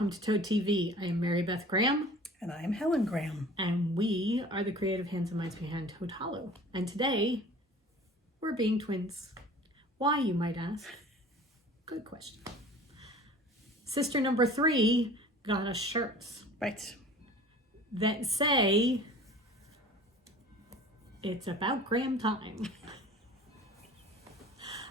welcome to Toad TV. I am Mary Beth Graham. And I am Helen Graham. And we are the creative hands and minds behind Toad Hollow. And today, we're being twins. Why, you might ask? Good question. Sister number 3 got us shirts. Right. That say, it's about Graham time.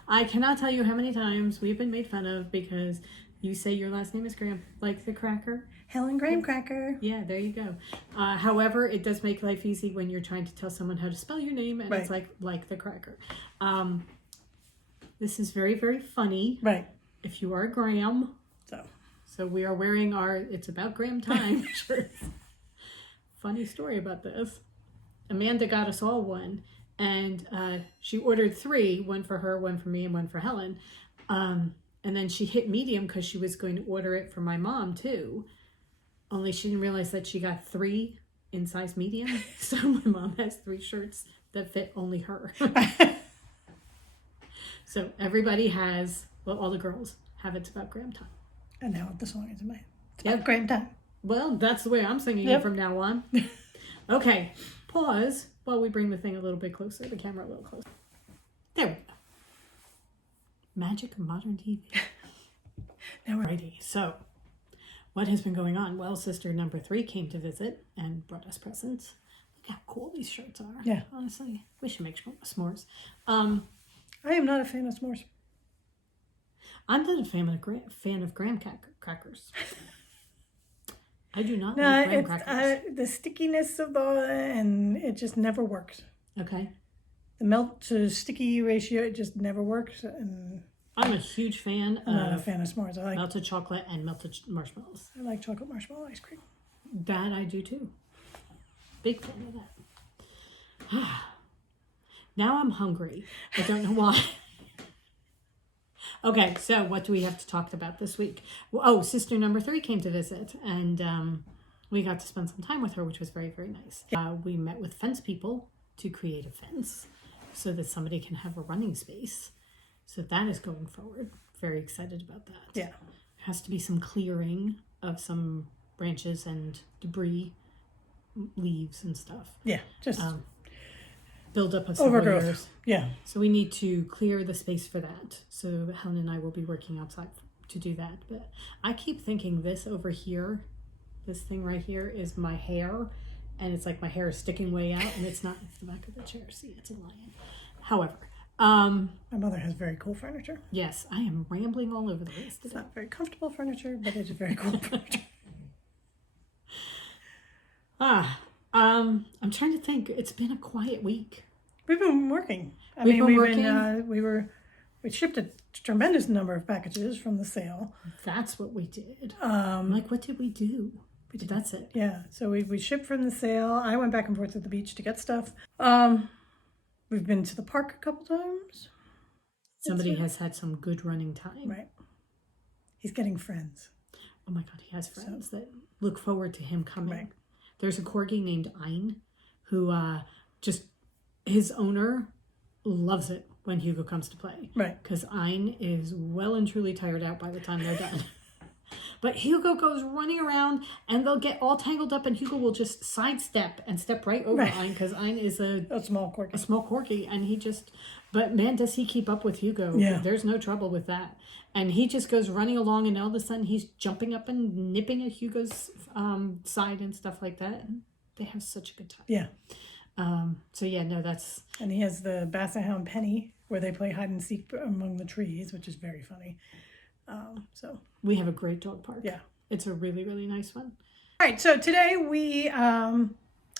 I cannot tell you how many times we've been made fun of because you say your last name is Graham, like the cracker. Helen Graham Cracker. Yeah, there you go. However, it does make life easy when you're trying to tell someone how to spell your name, and it's like the cracker. This is very, very funny. Right. If you are a Graham. So we are wearing our It's About Graham Time shirts. Funny story about this. Amanda got us all one, and she ordered 3, one for her, one for me, and one for Helen. And then she hit medium because she was going to order it for my mom too. Only she didn't realize that she got 3 in size medium. So my mom has 3 shirts that fit only her. So everybody has, well, all the girls have It's About Graham Time. And now the song is in my head. It's about Graham time. Well, that's the way I'm singing it from now on. Okay, pause while we bring the thing a little bit closer, the camera a little closer. There we go. Magic of modern TV. Now we're ready. So, what has been going on? Well, sister number 3 came to visit and brought us presents. Look how cool these shirts are. Yeah. Honestly, we should make s'mores. I am not a fan of s'mores. I'm not a fan of graham crackers. I do not like graham crackers. The stickiness of and it just never works. Okay. The melt to sticky ratio, it just never works. And I'm a huge fan I'm not a fan of s'mores. I like melted chocolate and melted marshmallows. I like chocolate marshmallow ice cream. That I do too. Big fan of that. Now I'm hungry. I don't know why. Okay, so what do we have to talk about this week? Oh, sister number 3 came to visit, and we got to spend some time with her, which was very, very nice. We met with fence people to create a fence so that somebody can have a running space. So that is going forward. Very excited about that. Yeah. There has to be some clearing of some branches and debris, leaves and stuff. Yeah, just build up of several overgrowth. Years. Yeah. So we need to clear the space for that. So Helen and I will be working outside to do that. But I keep thinking this over here, this thing right here is my hair. And it's like my hair is sticking way out, and it's not. It's the back of the chair. See, it's a lion. However, my mother has very cool furniture. Yes, I am rambling all over the place today. It's not very comfortable furniture, but it is very cool furniture. I'm trying to think. It's been a quiet week. We've been working. We've been working. We shipped a tremendous number of packages from the sale. That's what we did. What did we do? That's it. Yeah. So we shipped from the sale. I went back and forth to the beach to get stuff. We've been to the park a couple times. Somebody has had some good running time. Right. He's getting friends. Oh my God, he has friends that look forward to him coming. Right. There's a corgi named Ein who his owner loves it when Hugo comes to play. Right. Because Ein is well and truly tired out by the time they're done. But Hugo goes running around and they'll get all tangled up and Hugo will just sidestep and step right over Ein because Ein is a small corgi. A small corgi, and but man, does he keep up with Hugo. Yeah. There's no trouble with that. And he just goes running along and all of a sudden he's jumping up and nipping at Hugo's side and stuff like that. And they have such a good time. Yeah. That's... And he has the Basset Hound Penny where they play hide and seek among the trees, which is very funny. We have a great dog park. Yeah. It's a really, really nice one. All right, so today we have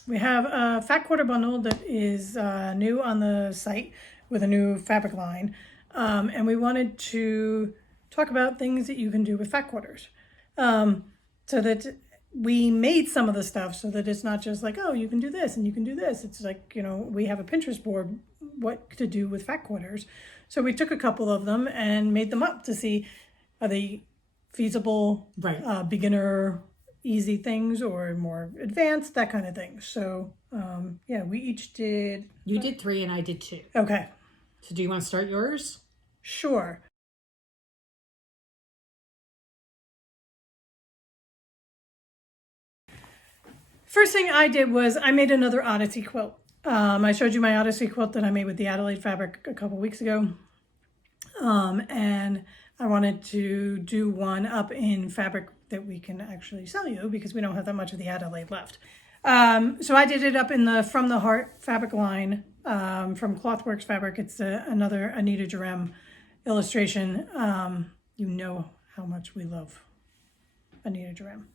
a fat quarter bundle that is new on the site with a new fabric line. And we wanted to talk about things that you can do with fat quarters. So that we made some of the stuff so that it's not just like, oh, you can do this and you can do this. It's like, we have a Pinterest board, what to do with fat quarters. So we took a couple of them and made them up to see, are they feasible, beginner, easy things, or more advanced, that kind of thing. So, we each did... You did 3 and I did 2. Okay. So do you want to start yours? Sure. First thing I did was I made another Odyssey quilt. I showed you my Odyssey quilt that I made with the Adelaide fabric a couple weeks ago. And I wanted to do one up in fabric that we can actually sell you because we don't have that much of the Adelaide left. So I did it up in the From the Heart fabric line from Clothworks Fabric. It's another Anita Jerem illustration. You know how much we love Anita Jerem.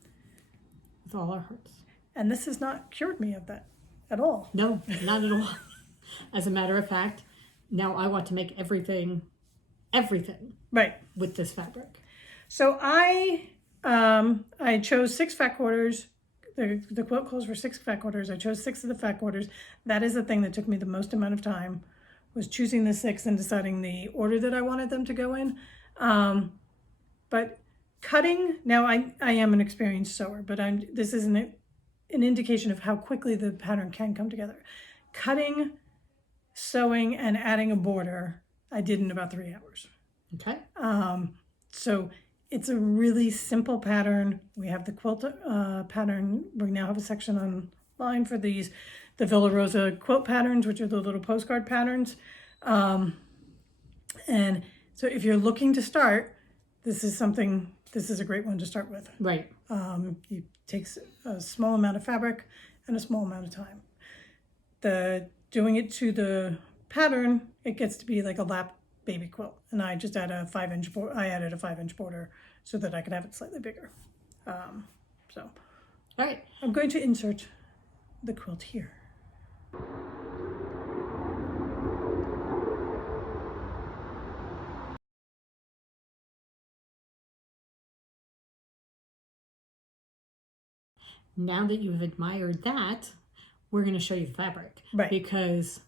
With all our hearts. And this has not cured me of that at all. No, not at all. As a matter of fact, now I want to make everything Right. with this fabric. So I chose 6 fat quarters. The quilt calls for 6 fat quarters. I chose 6 of the fat quarters. That is the thing that took me the most amount of time, was choosing the 6 and deciding the order that I wanted them to go in. But cutting, now I am an experienced sewer, but this is an indication of how quickly the pattern can come together. Cutting, sewing, and adding a border, I did in about 3 hours. Okay. So it's a really simple pattern. We have the quilt pattern. We now have a section online for the Villa Rosa quilt patterns, which are the little postcard patterns. And so if you're looking to start, this is a great one to start with. Right. It takes a small amount of fabric and a small amount of time. Doing it to the pattern, it gets to be like a lap baby quilt, and I just add a 5-inch border. I added a 5-inch border so that I could have it slightly bigger. So, All right. I'm going to insert the quilt here. Now that you've admired that, we're going to show you the fabric. Right. Because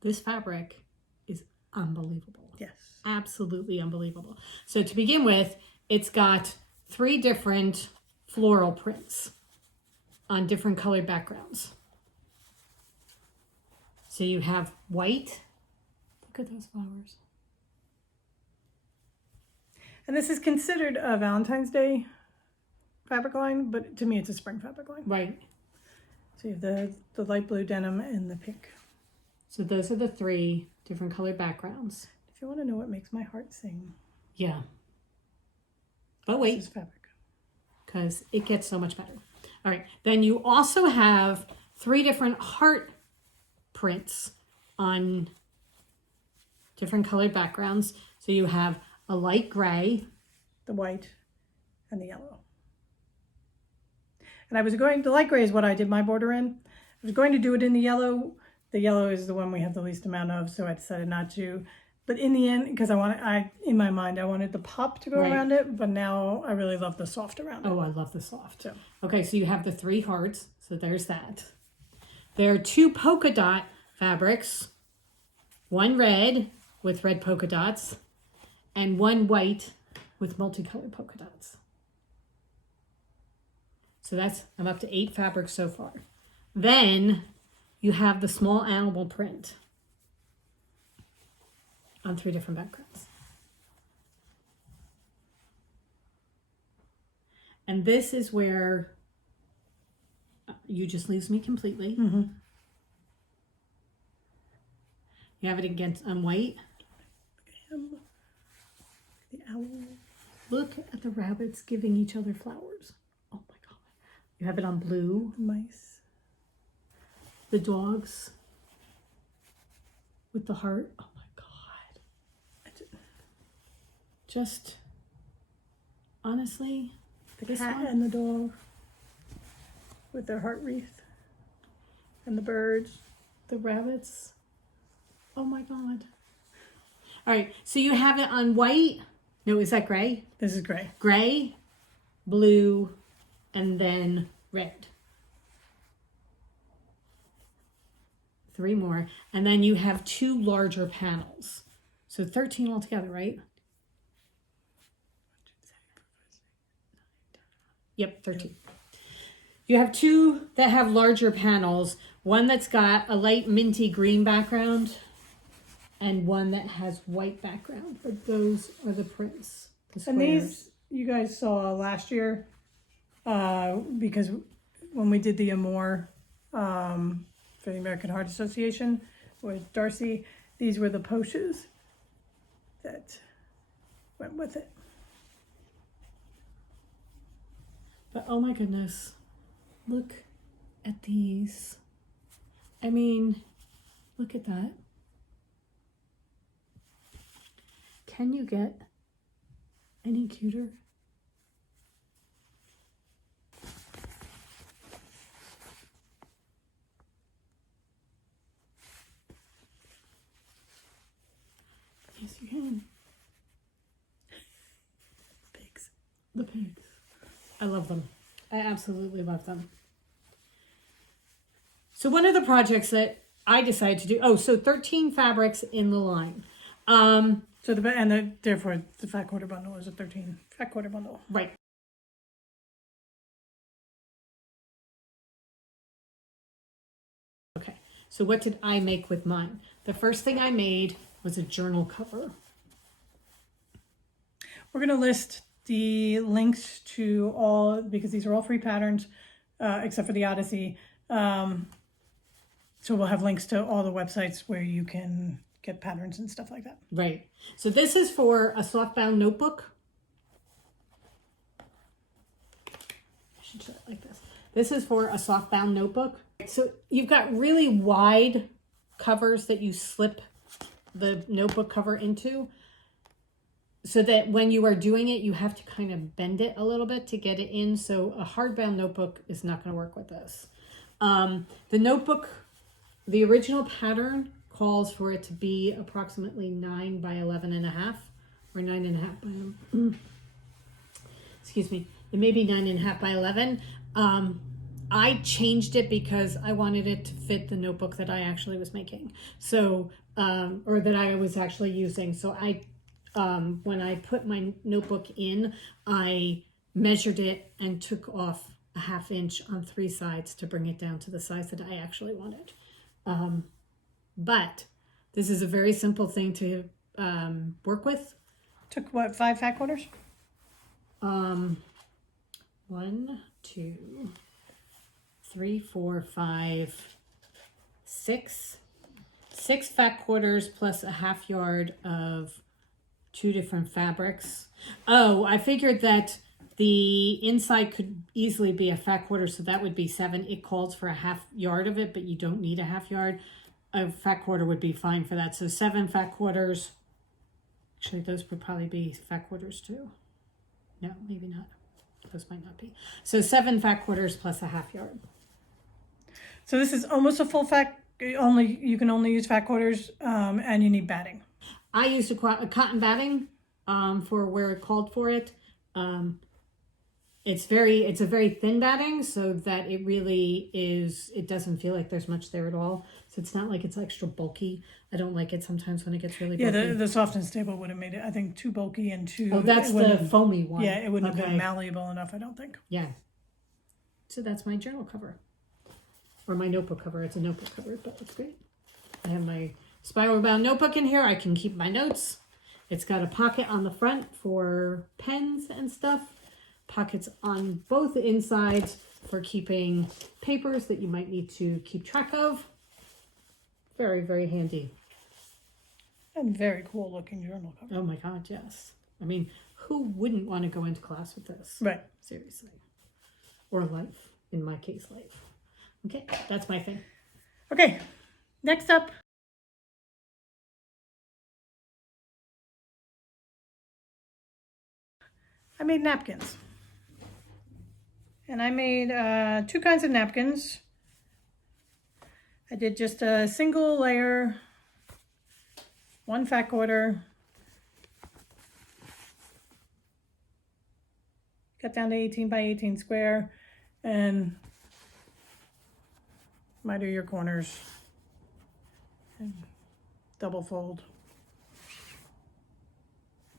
this fabric is unbelievable. Yes. Absolutely unbelievable. So to begin with, it's got 3 different floral prints on different colored backgrounds. So you have white. Look at those flowers. And this is considered a Valentine's Day fabric line, but to me it's a spring fabric line. Right. So you have the light blue denim and the pink. So those are the 3 different colored backgrounds. If you want to know what makes my heart sing. Yeah. But wait. This is fabric. Because it gets so much better. All right. Then you also have 3 different heart prints on different colored backgrounds. So you have a light gray, the white, and the yellow. And the light gray is what I did my border in. I was going to do it in the yellow. The yellow is the one we have the least amount of, so I decided not to. But in the end, because in my mind, I wanted the pop to go around it, but now I really love the soft around it. Oh, I love the soft. So. Okay, so you have the 3 hearts, so there's that. There are 2 polka dot fabrics, 1 red with red polka dots, and 1 white with multicolored polka dots. So I'm up to 8 fabrics so far. Then you have the small animal print on 3 different backgrounds. And this is where you just lose me completely. Mm-hmm. You have it on white. The owl. Look at the rabbits giving each other flowers. Oh my God. You have it on blue. The mice. The dogs with the heart. Oh my God. Just honestly, The cat and the dog with their heart wreath. And the birds. The rabbits. Oh my God. All right, so you have it on white. No, is that gray? This is gray. Gray, blue, and then red. 3 more. And then you have 2 larger panels. So 13 altogether, right? Yep, 13. You have 2 that have larger panels. One that's got a light minty green background and one that has white background. But those are the prints. The And squares. these you guys saw last year because when we did the Amore for the American Heart Association with Darcy. These were the poches that went with it. But oh my goodness, look at these. I mean, look at that. Can you get any cuter? Yes, you can. Pigs. The pigs. I love them. I absolutely love them. So one of the projects that I decided to do, so 13 fabrics in the line. Therefore the fat quarter bundle is a 13 fat quarter bundle. Right. Okay. So what did I make with mine? The first thing I made was a journal cover. We're going to list the links to all, because these are all free patterns, except for the Odyssey. So we'll have links to all the websites where you can get patterns and stuff like that. Right. So this is for a softbound notebook. I should show it like this. This is for a softbound notebook. So you've got really wide covers that you slip the notebook cover into, so that when you are doing it, you have to kind of bend it a little bit to get it in. So a hardbound notebook is not going to work with this. The notebook, the original pattern calls for it to be approximately 9 by 11.5, or 9.5 by, excuse me, it may be 9.5 by 11. I changed it because I wanted it to fit the notebook that I actually was making. So, or that I was actually using. So when I put my notebook in, I measured it and took off a 1/2 inch on 3 sides to bring it down to the size that I actually wanted. But this is a very simple thing to work with. Took what, 5 fat quarters? 1, 2, 3, 4, 5, 6. 6 fat quarters plus a 1/2 yard of 2 different fabrics. Oh, I figured that the inside could easily be a fat quarter, so that would be 7. It calls for a 1/2 yard of it, but you don't need a 1/2 yard. A fat quarter would be fine for that. So 7 fat quarters. Actually, those would probably be fat quarters too. No, maybe not. Those might not be. So 7 fat quarters plus a 1/2 yard. So this is almost a full fat. You can only use fat quarters, and you need batting. I used a cotton batting for where it called for it. It's a very thin batting, so that it really is, it doesn't feel like there's much there at all. So it's not like it's extra bulky. I don't like it sometimes when it gets really bulky. Yeah, the soft and stable would have made it, I think, too bulky and too... Oh, that's the foamy one. Yeah, it wouldn't have been malleable enough, I don't think. Yeah. So that's my journal cover. Or my notebook cover. It's a notebook cover, but it's great. I have my spiral bound notebook in here. I can keep my notes. It's got a pocket on the front for pens and stuff. Pockets on both insides for keeping papers that you might need to keep track of. Very, very handy. And very cool looking journal cover. Oh my God, yes. I mean, who wouldn't want to go into class with this? Right. Seriously. Or life. In my case, life. Okay, that's my thing. Okay, next up. I made napkins. And I made 2 kinds of napkins. I did just a single layer, 1 fat quarter. Cut down to 18 by 18 square and miter your corners and double fold.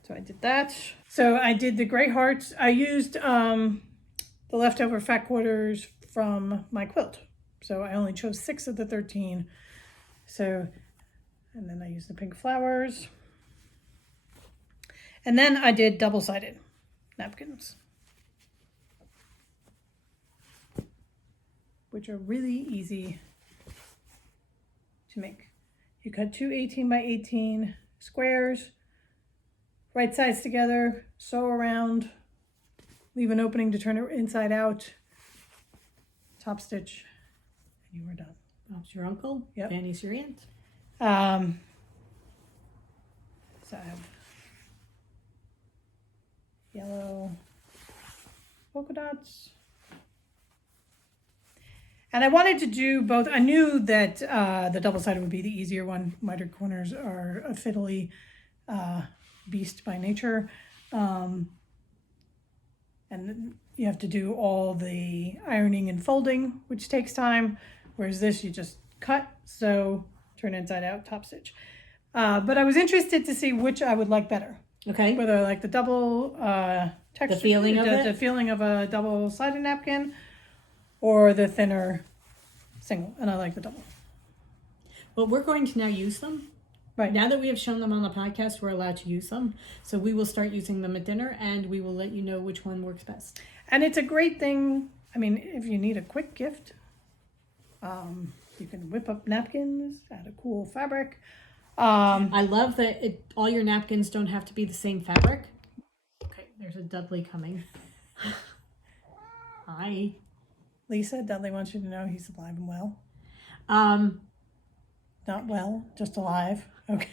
So I did that. So I did the gray hearts. I used the leftover fat quarters from my quilt. So I only chose 6 of the 13. So, and then I used the pink flowers. And then I did double-sided napkins. which are really easy to make. You cut two 18 by 18 squares, right sides together, sew around, leave an opening to turn it inside out, top stitch, and you are done. Bob's your uncle. Yep. Fanny's your aunt. So I have yellow polka dots. And I wanted to do both. I knew that the double-sided would be the easier one. Mitered corners are a fiddly beast by nature. And you have to do all the ironing and folding, which takes time. Whereas this, you just cut, sew, turn inside out, top stitch. But I was interested to see which I would like better. Okay. Whether I like the double texture, The feeling of it? the feeling of a double-sided napkin, or the thinner single, and I like the double. Well, we're going to now use them. Right. Now that we have shown them on the podcast, we're allowed to use them. So we will start using them at dinner, and we will let you know which one works best. And it's a great thing. I mean, if you need a quick gift, you can whip up napkins, add a cool fabric. I love that all your napkins don't have to be the same fabric. Okay, there's a Dudley coming. Hi. Lisa, Dudley wants you to know he's alive and well. Not well, just alive. Okay.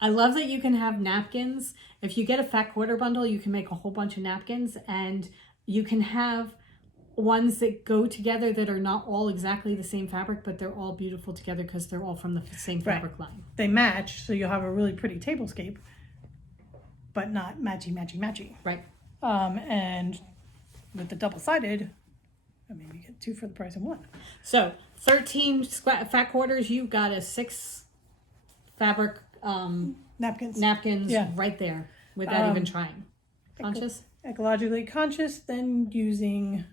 I love that you can have napkins. If you get a fat quarter bundle, you can make a whole bunch of napkins, and you can have ones that go together that are not all exactly the same fabric, but they're all beautiful together because they're all from the same fabric line. They match, so you'll have a really pretty tablescape, but not matchy. Right. And with the double-sided, I mean, you get two for the price of one. So 13 fat quarters, you've got a 6 fabric Napkins. right there without even trying. Conscious? Ecologically conscious, then using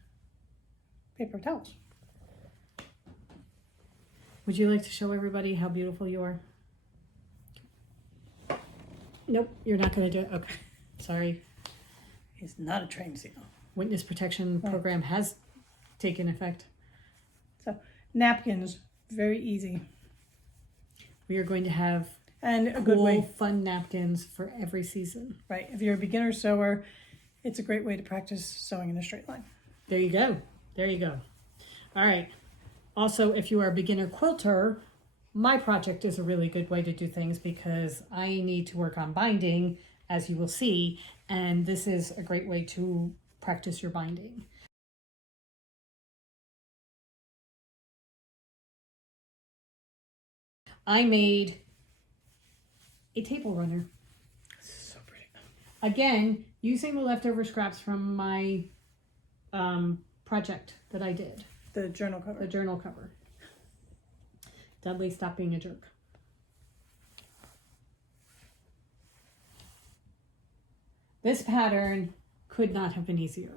paper towels. Would you like to show everybody how beautiful you are? Nope, you're not going to do it. Okay, sorry. He's not a trained seal. Witness protection program has taken effect. So napkins, very easy. We are going to have And a good way. fun napkins for every season. Right. If you're a beginner sewer, it's a great way to practice sewing in a straight line. There you go. There you go. All right. Also, if you are a beginner quilter, my project is a really good way to do things because I need to work on binding, as you will see, and this is a great way to practice your binding. I made a table runner. So pretty. Again, using the leftover scraps from my project that I did, The journal cover. the journal cover. Dudley, stop being a jerk. This pattern could not have been easier.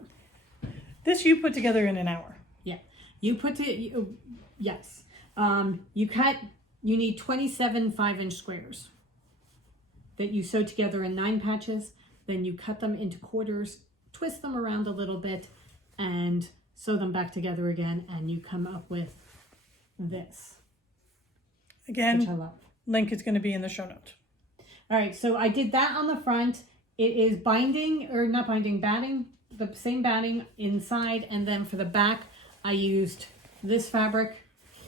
This you put together in an hour. Yeah, you put it. Yes, you need 27 5-inch squares that you sew together in 9 patches. Then you cut them into quarters, twist them around a little bit, and sew them back together again, and you come up with this, which I Again, love. link is going to be in the show notes. All right, so I did that on the front. It is batting, the same batting inside, and then for the back, I used this fabric,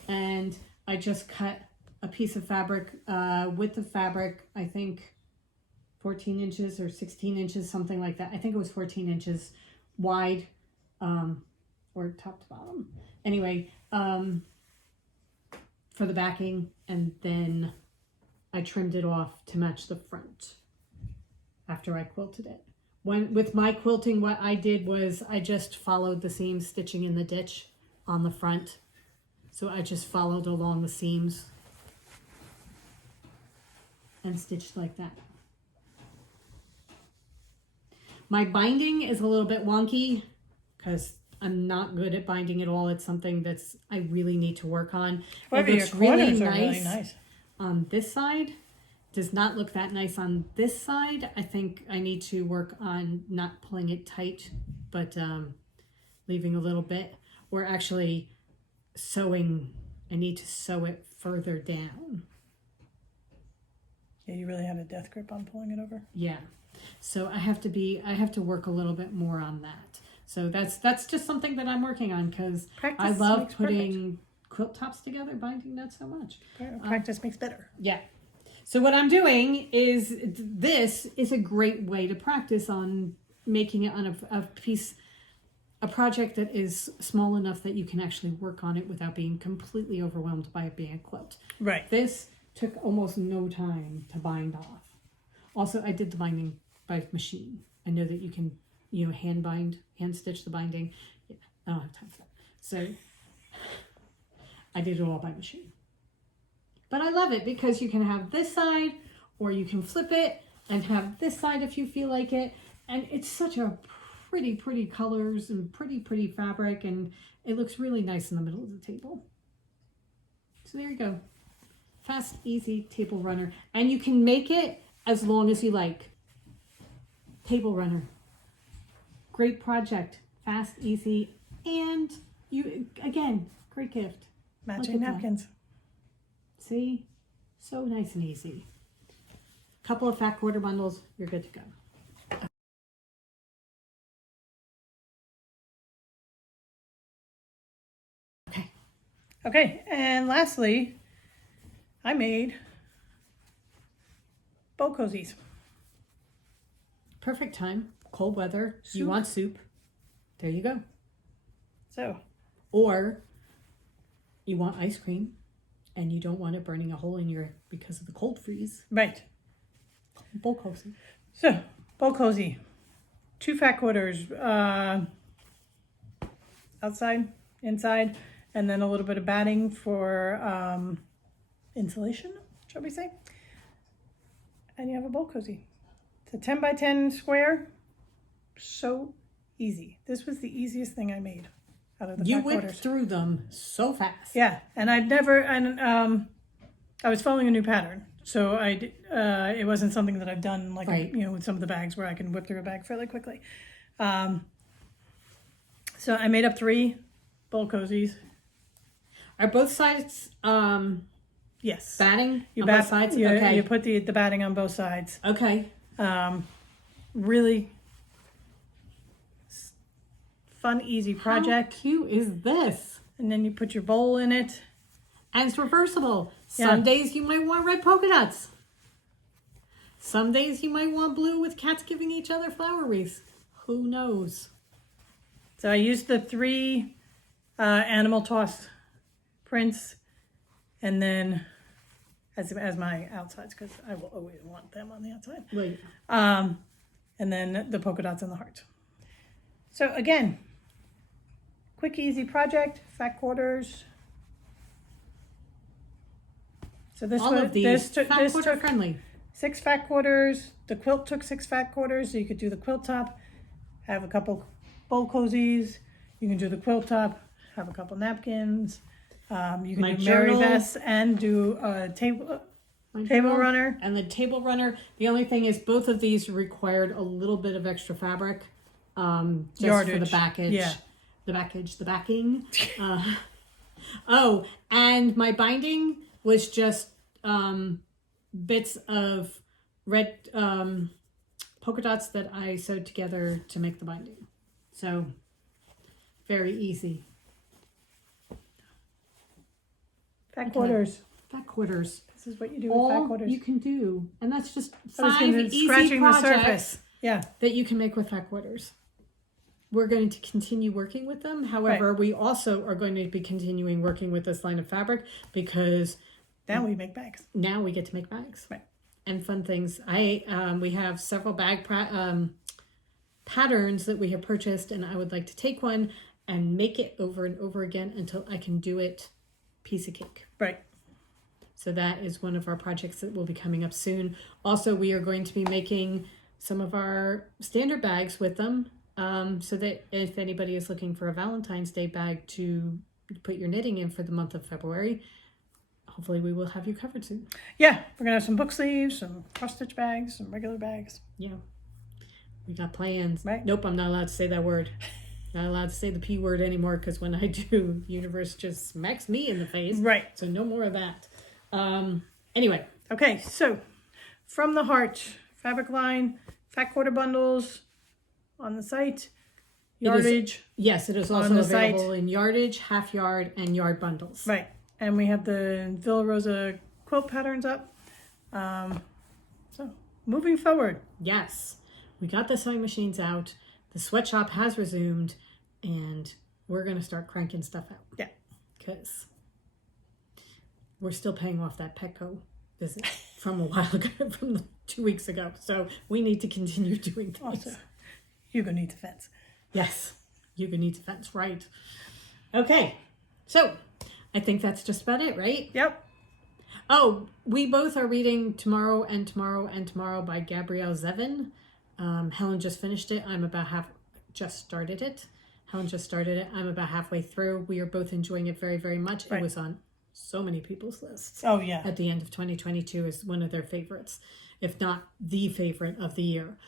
and I just cut a piece of fabric, width of fabric, I think 14 inches or 16 inches, something like that. I think it was 14 inches wide, or top to bottom. Anyway, for the backing, and then I trimmed it off to match the front after I quilted it. With my quilting, what I did was I just followed the seam stitching in the ditch on the front. So I just followed along the seams and stitched like that. My binding is a little bit wonky because I'm not good at binding at all. It's something that's I really need to work on. However, It your looks really corners are nice really nice. on this side. Does not look that nice on this side. I think I need to work on not pulling it tight, but leaving a little bit. or actually sewing. I need to sew it further down. Yeah, you really had a death grip on pulling it over. Yeah. So I have to work a little bit more on that. So that's just something that I'm working on because I love putting quilt tops together, binding not so much. Practice makes better. Yeah. So what I'm doing is, this is a great way to practice on making it on a project that is small enough that you can actually work on it without being completely overwhelmed by it being a quilt. Right. This took almost no time to bind off. Also, I did the binding by machine. I know that you can, hand stitch the binding. Yeah, I don't have time for that. So I did it all by machine. But I love it because you can have this side, or you can flip it and have this side if you feel like it. And it's such a pretty colors and pretty fabric, and it looks really nice in the middle of the table. So there you go. Fast, easy table runner. And you can make it as long as you like. Table runner. Great project. Fast, easy, and great gift. Matching napkins. See? So nice and easy. Couple of fat quarter bundles, you're good to go. Okay, and lastly, I made bow cozies. Perfect time. Cold weather. Soup. You want soup. There you go. So, or you want ice cream and you don't want it burning a hole in your, because of the cold freeze. right. Bowl cozy. So, bow cozy. 2 fat quarters, outside, inside, and then a little bit of batting for insulation, shall we say. And you have a bowl cozy. It's a 10 by 10 square. So easy. This was the easiest thing I made out of the You fat whipped quarters. through them so fast. Yeah, and I was following a new pattern. So it wasn't something that I've done like, Right. With some of the bags where I can whip through a bag fairly quickly. So I made up 3 bowl cozies. Are both sides Yes. batting You on bat, both sides? You, Okay. you put the batting on both sides. Okay. Really fun, easy project. How cute is this? And then you put your bowl in it. And it's reversible. Yeah. Some days you might want red polka dots. Some days you might want blue with cats giving each other flower wreaths. Who knows? So I used the 3 animal toss prints, and then as my outsides, because I will always want them on the outside. Wait. And then the polka dots and the hearts. So again, quick, easy project, fat quarters. So this All of these took fat quarter friendly. 6 fat quarters. The quilt took 6 fat quarters, so you could do the quilt top, have a couple bowl cozies. You can do the quilt top, have a couple napkins. You can My do Mary journal. Beth's and do a table journal. runner. And the table runner. The only thing is both of these required a little bit of extra fabric. Just Yardage. for the backage. Yeah. The backing. Oh, and my binding was just bits of red polka dots that I sewed together to make the binding. So very easy. Fat quarters. Fat quarters. This is what you do with fat All quarters. you can do, and that's just I was 5 gonna- easy scratching the projects surface. Yeah. that you can make with fat quarters. We're going to continue working with them. However, we also are going to be continuing working with this line of fabric because Now we make bags. now we get to make bags. Right. And fun things. We have several bag patterns that we have purchased, and I would like to take one and make it over and over again until I can do it piece of cake. Right. So that is one of our projects that will be coming up soon. Also, we are going to be making some of our standard bags with them, so that if anybody is looking for a Valentine's Day bag to put your knitting in for the month of February, hopefully we will have you covered soon. Yeah. We're going to have some book sleeves, some cross stitch bags, some regular bags. Yeah. We got plans. Right. Nope, I'm not allowed to say that word. Not allowed to say the P word anymore because when I do, universe just smacks me in the face. Right. So no more of that. Anyway. Okay, so from the heart, fabric line, fat quarter bundles on the site, yardage. Yes, it is also available in yardage, half yard, and yard bundles. Right. And we have the Villa Rosa quilt patterns up. So moving forward. Yes. We got the sewing machines out. The sweatshop has resumed. And we're going to start cranking stuff out. Yeah. Because we're still paying off that Petco visit from a while ago, from 2 weeks ago. So we need to continue doing things. Also, Hugo needs a fence. Yes. Hugo needs a fence. Right. Okay. So I think that's just about it, right? Yep. Oh, we both are reading Tomorrow and Tomorrow and Tomorrow by Gabrielle Zevin. Helen just finished it. I'm about just started it. Helen just started it. I'm about halfway through. We are both enjoying it very, very much. Right. It was on so many people's lists. Oh, yeah. At the end of 2022 is one of their favorites, if not the favorite of the year.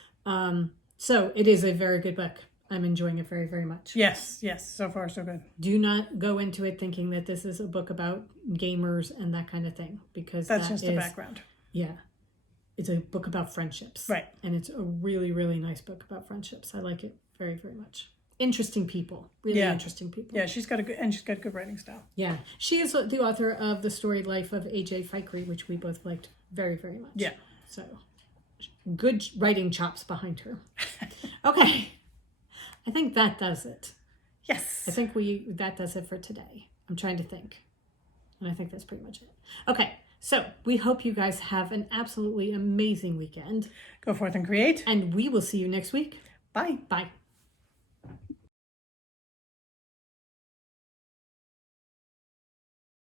So it is a very good book. I'm enjoying it very, very much. Yes. So far, so good. Do not go into it thinking that this is a book about gamers and that kind of thing, because That's just the background. Yeah. It's a book about friendships. Right. And it's a really, really nice book about friendships. I like it very, very much. Interesting people. Really interesting people. Yeah, she's got good writing style. Yeah. She is the author of The Storied Life of A.J. Fikry, which we both liked very, very much. Yeah. So, good writing chops behind her. Okay. I think that does it. Yes. I think that does it for today. I'm trying to think. And I think that's pretty much it. Okay. So, we hope you guys have an absolutely amazing weekend. Go forth and create. And we will see you next week. Bye. Bye.